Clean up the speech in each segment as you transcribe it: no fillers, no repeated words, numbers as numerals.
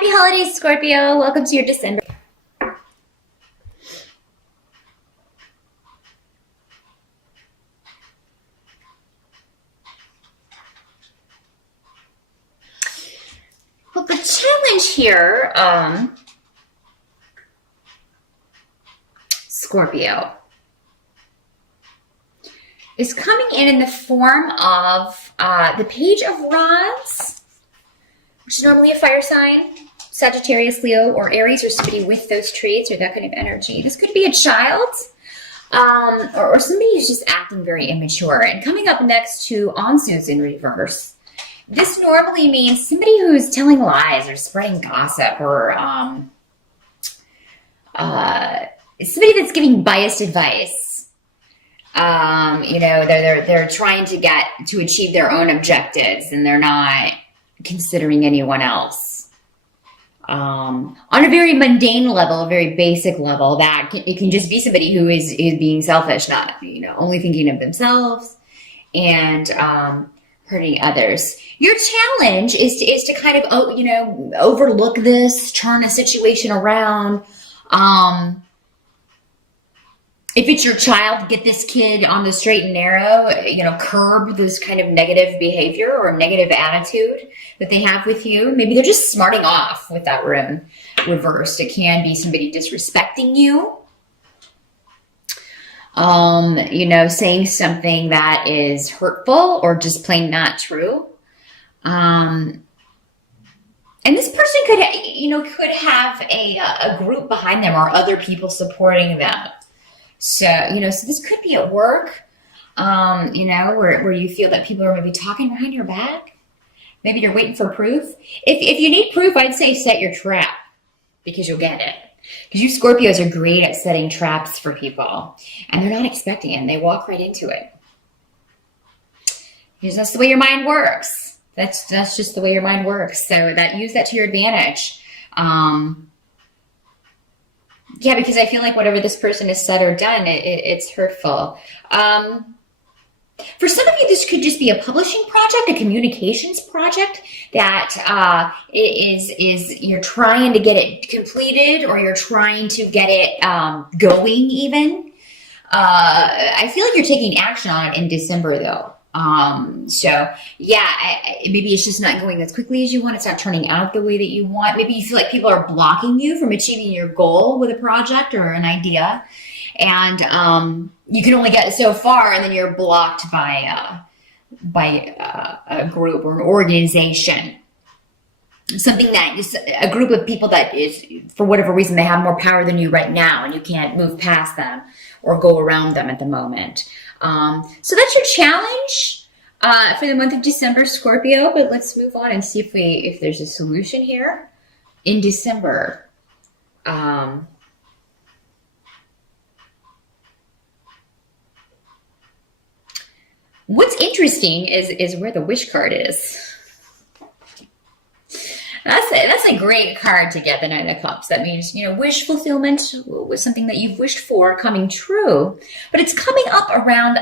Happy holidays, Scorpio. Welcome to your December. Well, the challenge here, Scorpio, is coming in the form of the Page of Rods, which is normally a fire sign, Sagittarius, Leo, or Aries, or somebody with those traits or that kind of energy. This could be a child, or somebody who's just acting very immature. And coming up next to Ansu's in reverse. This normally means somebody who's telling lies or spreading gossip, or somebody that's giving biased advice. They're trying to achieve their own objectives, and they're not considering anyone else. On a very mundane level, a very basic level, it can just be somebody who is being selfish, not only thinking of themselves and hurting others. Your challenge is to kind of overlook this, turn a situation around. If it's your child, get this kid on the straight and narrow, curb this kind of negative behavior or negative attitude that they have with you. Maybe they're just smarting off with that rune reversed. It can be somebody disrespecting you. Saying something that is hurtful or just plain not true. And this person could have a group behind them or other people supporting them. So this could be at work, where you feel that people are maybe talking behind your back. Maybe you're waiting for proof. If you need proof, I'd say set your trap, because you'll get it. Because you Scorpios are great at setting traps for people, and they're not expecting it, and they walk right into it. Because that's the way your mind works. That's just the way your mind works. So use that to your advantage. Yeah, because I feel like whatever this person has said or done, it's hurtful. For some of you, this could just be a publishing project, a communications project that is you're trying to get it completed, or you're trying to get it going even. I feel like you're taking action on it in December, though. Maybe it's just not going as quickly as you want. It's not turning out the way that you want. Maybe you feel like people are blocking you from achieving your goal with a project or an idea. And you can only get so far, and then you're blocked by a group or an organization. Something that is a group of people that is, for whatever reason, they have more power than you right now, and you can't move past them or go around them at the moment. So that's your challenge for the month of December, Scorpio. But let's move on and see if there's a solution here in December. What's interesting is where the wish card is. That's a great card to get, the Nine of Cups. That means, wish fulfillment was something that you've wished for coming true. But it's coming up around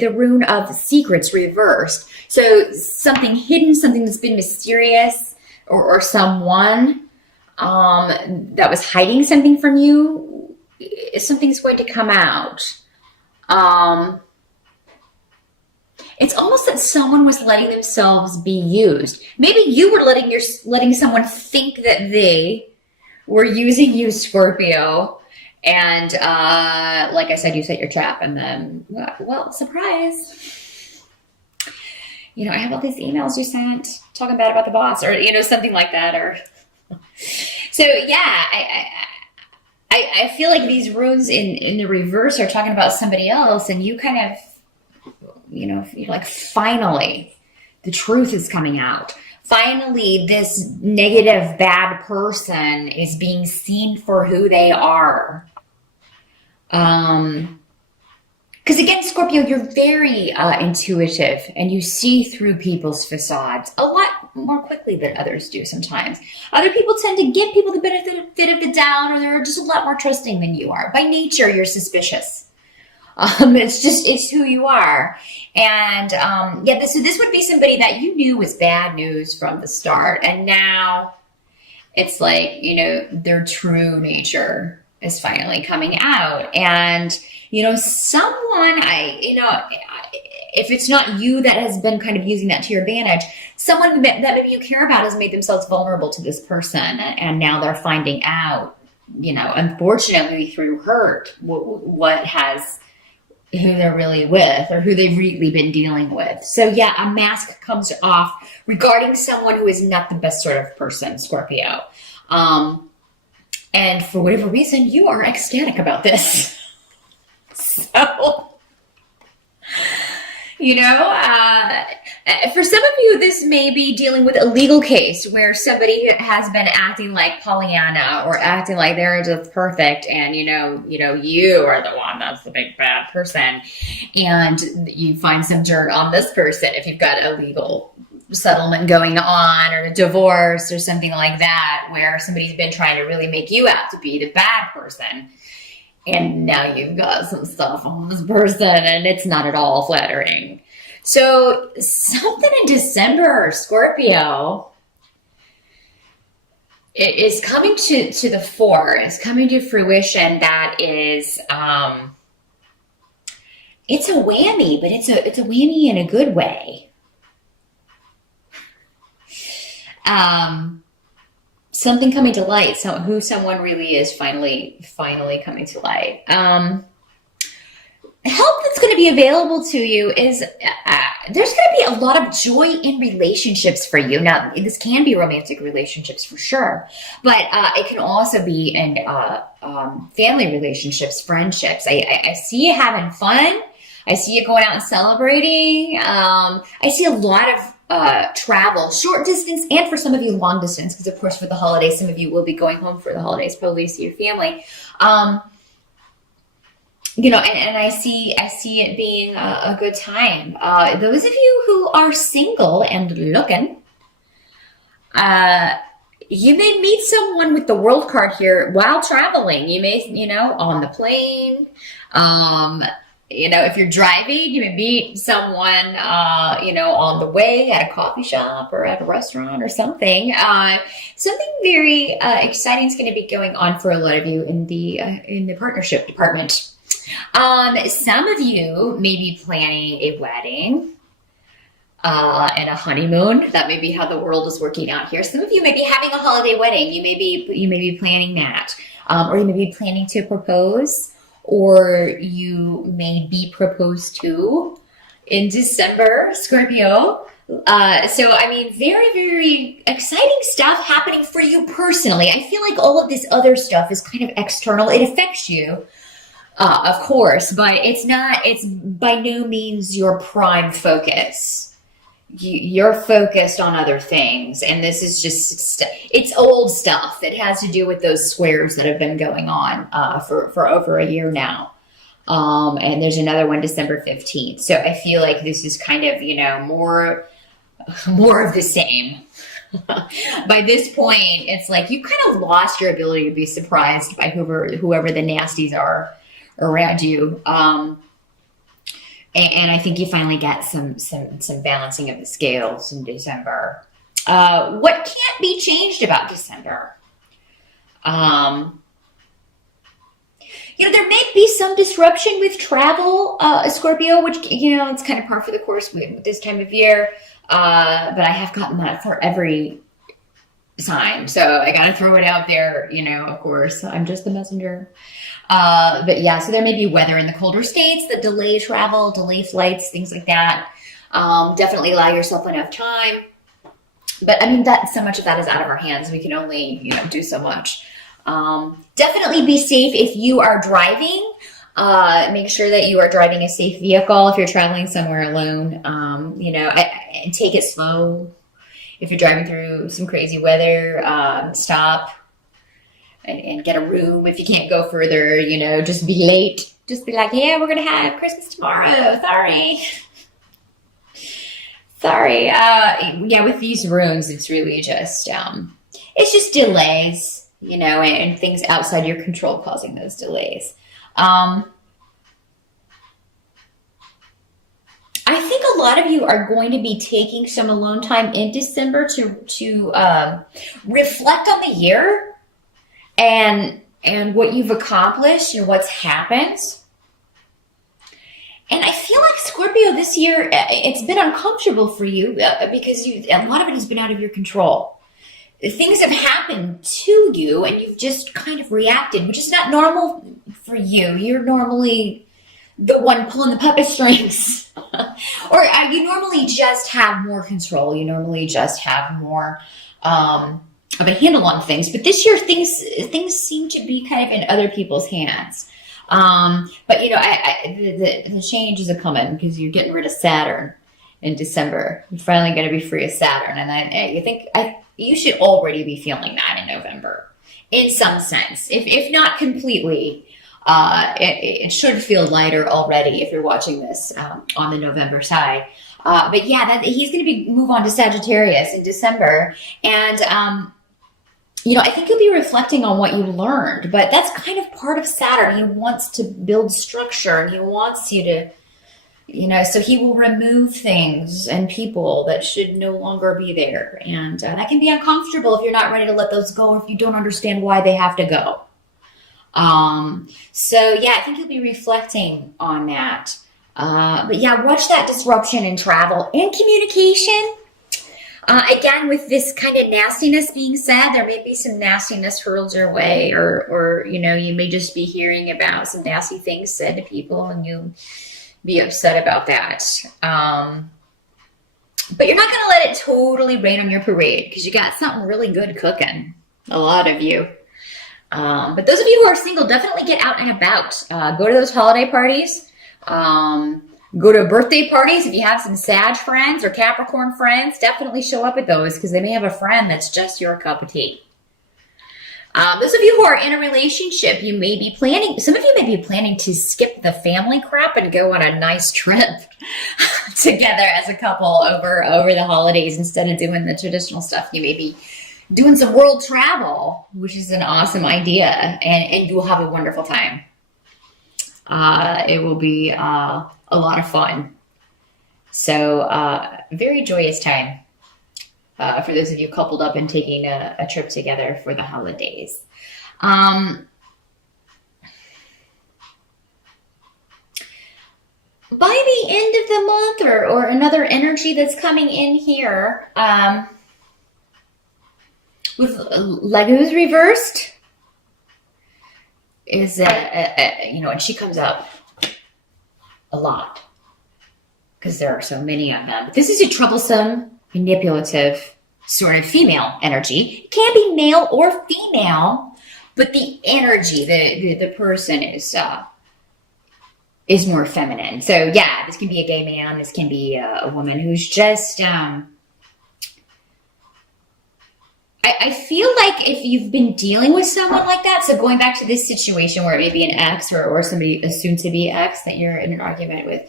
the rune of secrets reversed. So something hidden, something that's been mysterious, or someone that was hiding something from you, something's going to come out. It's almost that someone was letting themselves be used. Maybe you were letting someone think that they were using you, Scorpio. And like I said, you set your trap, and then, well, surprise. I have all these emails you sent talking bad about the boss, or, something like that. Or so, yeah, I feel like these runes in the reverse are talking about somebody else, and you kind of, you're like, finally, the truth is coming out. Finally, this negative, bad person is being seen for who they are. Because again, Scorpio, you're very intuitive, and you see through people's facades a lot more quickly than others do sometimes. Other people tend to give people the benefit of the doubt, or they're just a lot more trusting than you are. By nature, you're suspicious. It's who you are. And, so this would be somebody that you knew was bad news from the start. And now It's like, their true nature is finally coming out. And, someone, if it's not you that has been kind of using that to your advantage, someone that maybe you care about has made themselves vulnerable to this person. And now they're finding out, unfortunately through hurt, who they're really with or who they've really been dealing with. So yeah, a mask comes off regarding someone who is not the best sort of person, Scorpio. And for whatever reason, you are ecstatic about this. So, for some of you, this may be dealing with a legal case where somebody has been acting like Pollyanna or acting like they're just perfect, and you are the one that's the big bad person, and you find some dirt on this person if you've got a legal settlement going on or a divorce or something like that, where somebody's been trying to really make you out to be the bad person. And now you've got some stuff on this person and it's not at all flattering. So something in December, Scorpio, it is coming to the fore. It's coming to fruition. That is, it's a whammy, but it's a whammy in a good way. Something coming to light, so who someone really is finally coming to light. Help that's going to be available to you is there's going to be a lot of joy in relationships for you. Now, this can be romantic relationships for sure, but it can also be in family relationships, friendships. I see you having fun. I see you going out and celebrating. I see a lot of travel, short distance, and for some of you long distance, because of course for the holidays, some of you will be going home for the holidays, probably see your family. And I see it being a good time. Those of you who are single and looking, you may meet someone with the World card here while traveling. You may, on the plane. If you're driving, you may meet someone, on the way at a coffee shop or at a restaurant or something. Something very exciting is going to be going on for a lot of you in the partnership department. Some of you may be planning a wedding and a honeymoon. That may be how the world is working out here. Some of you may be having a holiday wedding. You may be planning that, or you may be planning to propose. Or you may be proposed to in December, Scorpio. Very, very exciting stuff happening for you personally. I feel like all of this other stuff is kind of external. It affects you, of course, but it's by no means your prime focus. You're focused on other things, and this is just it's old stuff. It has to do with those squares that have been going on for over a year now, and there's another one December 15th. So I feel like this is kind of more of the same. By this point, it's like you kind of lost your ability to be surprised by whoever the nasties are around you. And I think you finally get some balancing of the scales in December. What can't be changed about December? There may be some disruption with travel, Scorpio, which, it's kind of par for the course with this time of year. But I have gotten that for every sign. So I got to throw it out there, of course. I'm just the messenger. But yeah, so there may be weather in the colder states that delay travel, delay flights, things like that. Definitely allow yourself enough time. But so much of that is out of our hands. We can only, do so much. Definitely be safe if you are driving. Make sure that you are driving a safe vehicle if you're traveling somewhere alone. And take it slow. If you're driving through some crazy weather, stop. And get a room if you can't go further, just be late. Just be like, yeah, we're going to have Christmas tomorrow. Sorry. Yeah, with these rooms, it's really just, it's just delays, and things outside your control causing those delays. I think a lot of you are going to be taking some alone time in December to reflect on the year and what you've accomplished and what's happened. And I feel like Scorpio this year, it's been uncomfortable for you because a lot of it has been out of your control. Things have happened to you and you've just kind of reacted, which is not normal for you. You're normally the one pulling the puppet strings. Or you normally just have more control. You normally just have more of a handle on things. But this year, things seem to be kind of in other people's hands. But you know, the changes are coming because you're getting rid of Saturn in December. You're finally going to be free of Saturn, and I think you should already be feeling that in November, in some sense, if not completely. It should feel lighter already if you're watching this on the November side. But yeah, he's going to move on to Sagittarius in December, and you know, I think you'll be reflecting on what you learned, but that's kind of part of Saturn. He wants to build structure and he wants you to, you know, so he will remove things and people that should no longer be there. And that can be uncomfortable if you're not ready to let those go or if you don't understand why they have to go. So yeah, I think you'll be reflecting on that. But yeah, watch that disruption in travel and communication. Again, with this kind of nastiness being said, there may be some nastiness hurled your way, or you know, you may just be hearing about some nasty things said to people, and you be upset about that. But you're not going to let it totally rain on your parade because you got something really good cooking. A lot of you. But those of you who are single, definitely get out and about. Go to those holiday parties. Go to birthday parties. If you have some Sag friends or Capricorn friends, definitely show up at those because they may have a friend that's just your cup of tea. Those of you who are in a relationship, you may be planning, some of you may be planning to skip the family crap and go on a nice trip together as a couple over the holidays instead of doing the traditional stuff. You may be doing some world travel, which is an awesome idea, and you will have a wonderful time. It will be a lot of fun. So, very joyous time for those of you coupled up and taking a trip together for the holidays. By the end of the month, or another energy that's coming in here, with Legu's reversed, is you know, and she comes up a lot because there are so many of them. But this is a troublesome, manipulative sort of female energy. It can be male or female, but the energy, the person is more feminine. So yeah, this can be a gay man. This can be a woman who's just. I feel like if you've been dealing with someone like that, so going back to this situation where it may be an ex or somebody, a soon-to-be ex that you're in an argument with,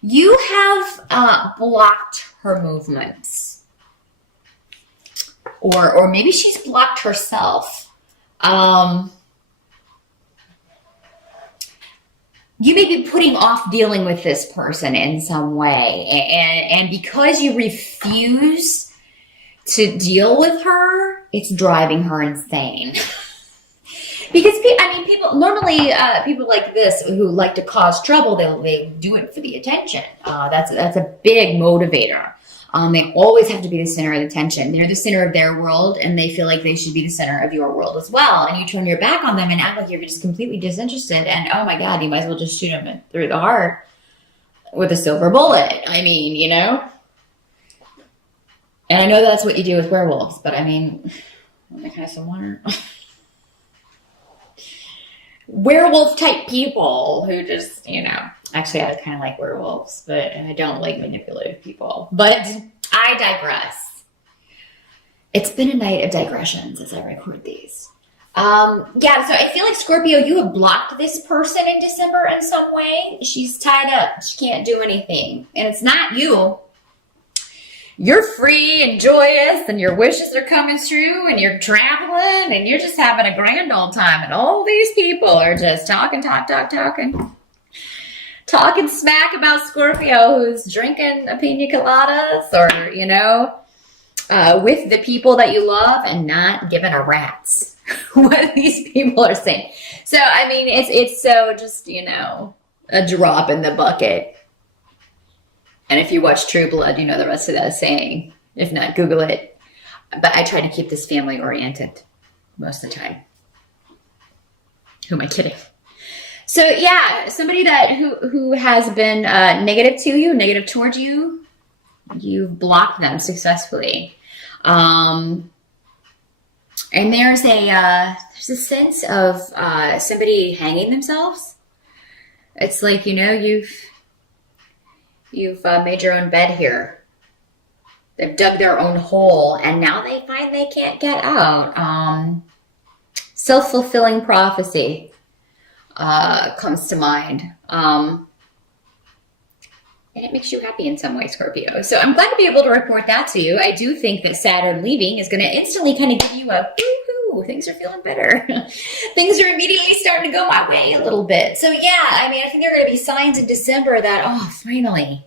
you have blocked her movements. Or maybe she's blocked herself. You may be putting off dealing with this person in some way. And because you refuse to deal with her, it's driving her insane. Because, I mean, people normally, people like this who like to cause trouble, they do it for the attention. That's a big motivator. They always have to be the center of attention. They're the center of their world, and they feel like they should be the center of your world as well. And you turn your back on them and act like you're just completely disinterested. And oh my God, you might as well just shoot them through the heart with a silver bullet. I mean, you know. And I know that's what you do with werewolves, but I mean, I kind of wonder. Werewolf type people who just, you know, actually I kind of like werewolves, and I don't like manipulative people, but I digress. It's been a night of digressions as I record these. Yeah, so I feel like Scorpio, you have blocked this person in December in some way. She's tied up. She can't do anything. And it's not you. You're free and joyous and your wishes are coming true and you're traveling and you're just having a grand old time and all these people are just talking talking smack about Scorpio who's drinking a pina coladas or, with the people that you love and not giving a rat's what these people are saying. So, I mean, it's so just, a drop in the bucket. And if you watch True Blood, you know the rest of that saying. If not, Google it. But I try to keep this family oriented most of the time. Who am I kidding? So yeah, somebody who has been negative to you, negative towards you, you've blocked them successfully. And there's a sense of somebody hanging themselves. It's like, you've made your own bed here. They've dug their own hole, and now they find they can't get out. Self-fulfilling prophecy comes to mind. And it makes you happy in some way, Scorpio. So I'm glad to be able to report that to you. I do think that Saturn leaving is going to instantly kind of give you a woo-hoo. Things are feeling better. Things are immediately starting to go my way a little bit. So yeah, I mean, I think there are going to be signs in December that, finally,